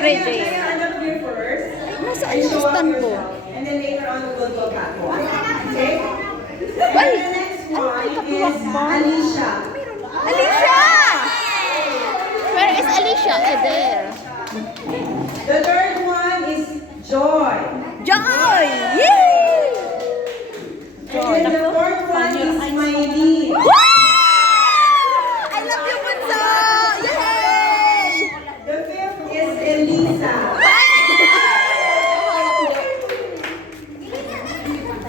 Very Stand Jane. up here first. Nasaan And yung show off stand ko? yourself. And then later on, we will go catwalk. Okay? Ay! And the next one Ay, catwalk is ba? Alicia. Alicia! Where is Alicia? There. The third one is Joy. Joy! Yay! And then the fourth one is Smiley. Wow! I love you, Bunso! Yay! The fifth is Elisa.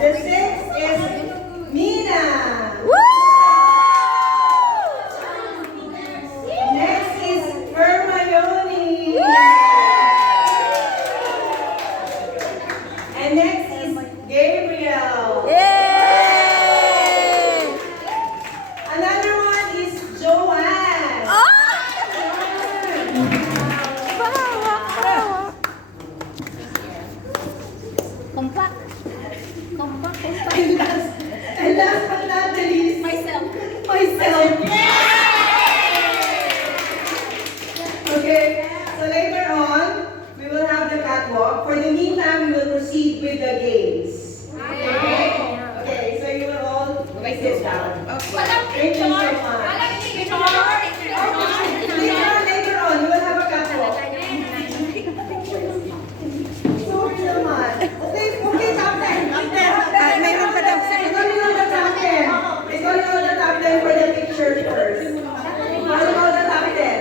The sixth is Mina. Woo! Next is Hermione. And next is Gabriel. Yay! Another one is Joanne. Oh! Bawa, bawa. Kompak. Kompak, kompak. And last but not the least, Myself. myself. Okay, so later on, we will have the catwalk. For the meantime, we will proceed with the games. Okay? Okay, so you will all sit down. Thank you so much. Later on, you will have a catwalk. Sorry naman. Okay, top 10. Mayroon pa daw. It's only on the top 10. It's only on the top 10 for the picture first. What about the top 10?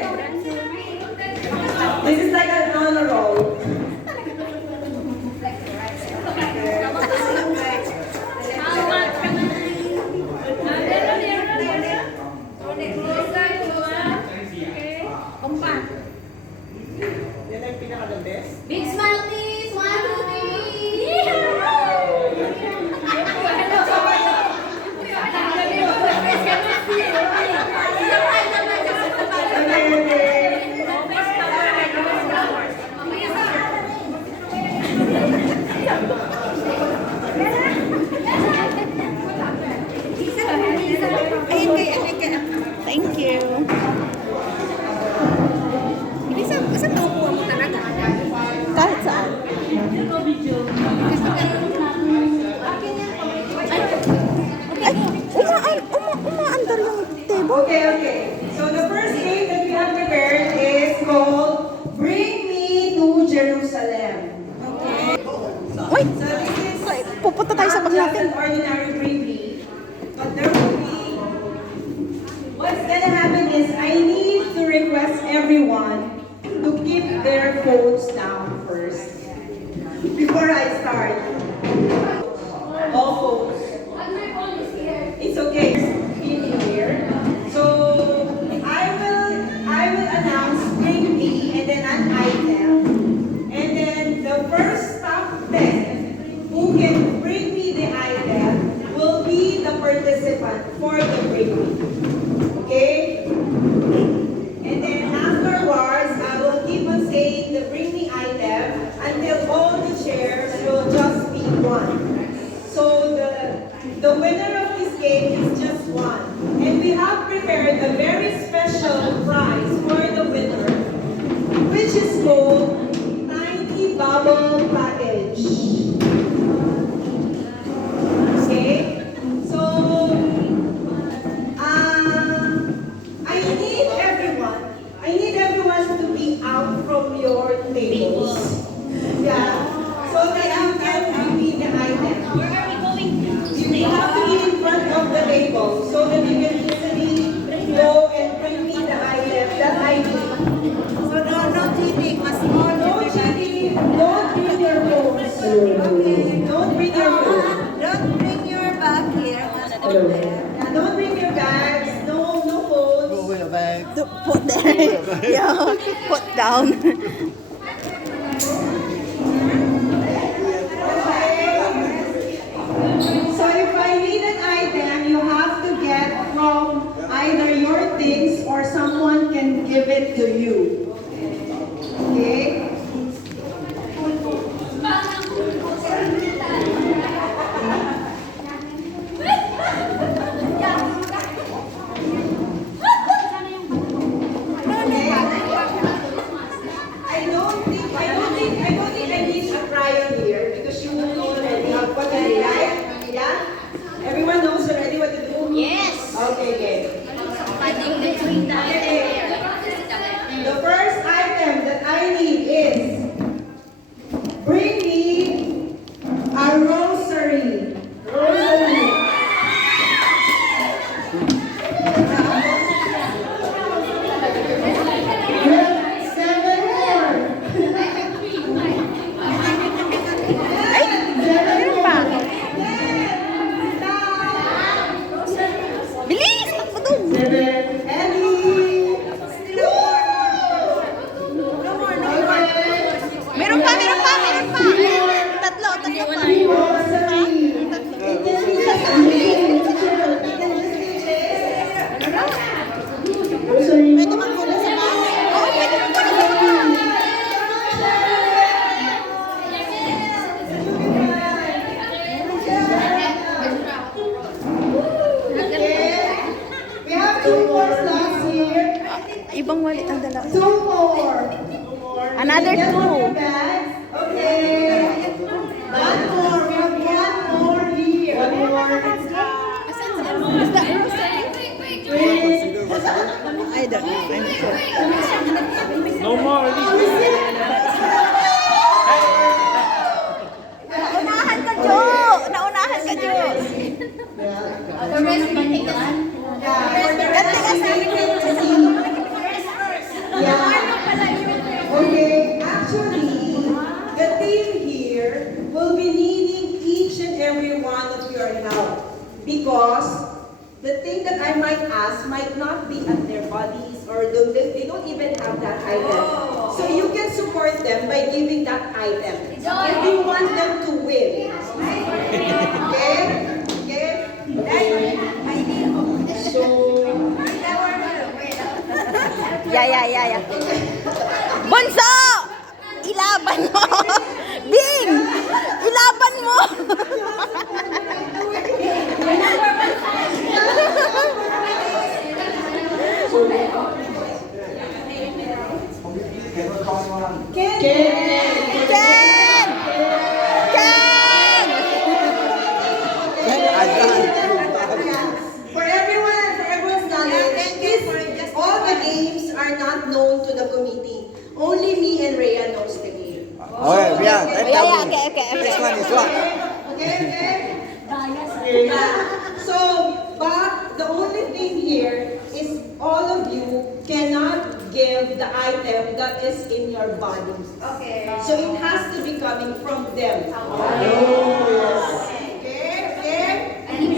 This is like an honor roll. Big smile, please. 1, 2, 3. Thank you. Saan naupuan mo talaga? Kahit saan. Ay, umaandar yung table. Okay. So the first game that we have prepared is called Bring Me to Jerusalem. Okay. Uy, So this is pupunta tayo sa bag not natin. just an ordinary bring me, but there will be. What's gonna happen is I need to request everyone to keep their phones down first before I start. All phones. It's okay. In here. So I will announce bring me and then an item. And then the first top 10 who can bring me the item will be the participant for the bring me. Okay? And then afterwards, I will keep on saying the bring me item until all the chairs will just be one. So the winner of this game is just one. And we have prepared a very special prize for the winner, which is called Tiny Bubble Package. Okay? So, I need everyone to be out from your tables. Yeah. So that you can bring me the item. Where are we going? You have to be in front of the table so that you can easily go and bring me the item that I need. So no cheating. Mas small. No cheating. Don't bring your phones. Don't bring your phone. Don't bring your bag here. Yeah, don't bring your bags. No phones. Put there. Yeah, put down. So if I need an item, you have to get from either your things or someone can give it to you. Okay? I don't think was last year? Ibang wallet ang dala. 2 more. Another Get on your 2. bags. Okay. One more. We have one more here. One more. Is that rosary? Please. I don't know. I'm sure. No more. Naunahan ka, Jo! Naunahan ka, Jo! Ganda ka sa Yeah. Okay, actually, the team here will be needing each and every one of your help because the thing that I might ask might not be at their bodies or they don't even have that item. So you can support them by giving that item if you want them to win. Okay? Okay? So, Yeah. Bunso! Ilaban mo! Bing! Ilaban mo! Ken! Ken! Ken! For everyone's knowledge, all the games are not known to the committee. Only me and Rhea knows the game. Okay, yeah, Okay. This one is what? Okay? So, but the only thing here is all of you cannot give the item that is in your body. Okay. So it has to be coming from them. Okay?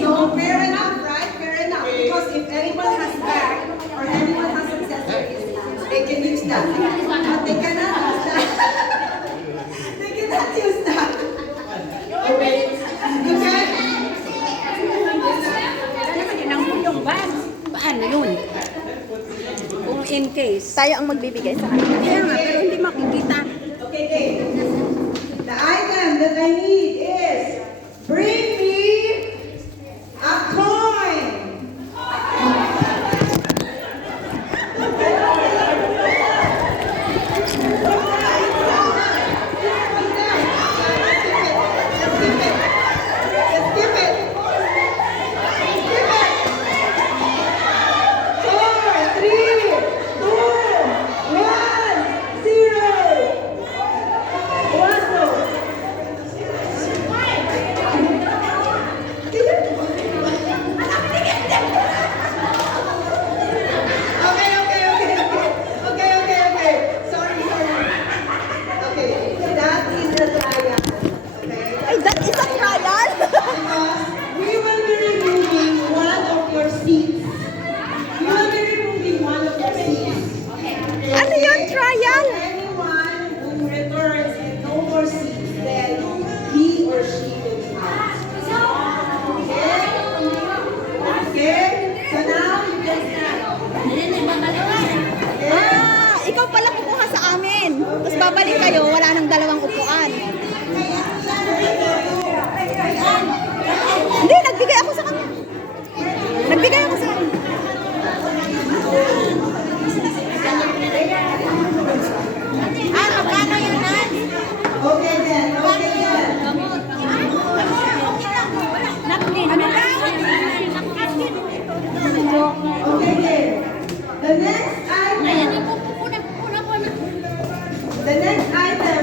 So fair enough, right? Fair enough. Because if anyone has bag or anyone has accessories, they can use that. But they cannot use that. They cannot use that. Okay? Okay? Paano yun? Kung in case. Tayo ang magbibigay sa kanila. Kaya nga, pero hindi makikita. Okay. The item that I need is bring me a coin. Let's skip it. 4, 3, 2, 1, 0. Okay. That is the trial. Okay. Ay, that is a trial! Because we will be removing one of your seats. We will be removing one of your seats. Ano yun, trial? Anyone who returns and no more seats, then he or she will be out. Okay? Okay? So now you can stand. Okay? Ikaw pala kukuha sa amin. Tapos babalik kayo, wala nang dalawang upuan. Hindi, nagbigay ako sa kanya. Nagbigay ako sa kanya. Magkano yun, Nan? Okay then. Okay then. Napkin. Ano daw? Okay then. The next item. The next item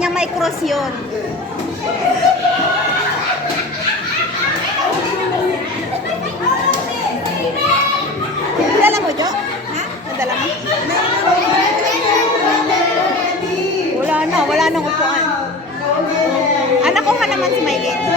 niya may cross yun. Nadala mo, Jo? Ha? Nadala mo? Wala na, wala nang upuan. Anak ko ka naman si Maylin.